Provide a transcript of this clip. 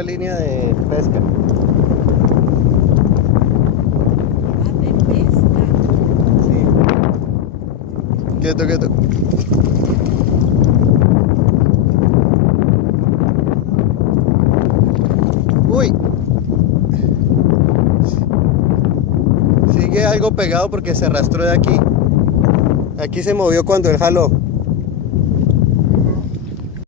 una línea de pesca. Ah, de pesca. Sí. Quieto, quieto. Uy. Sigue algo pegado porque se arrastró de aquí. Aquí se movió cuando él jaló.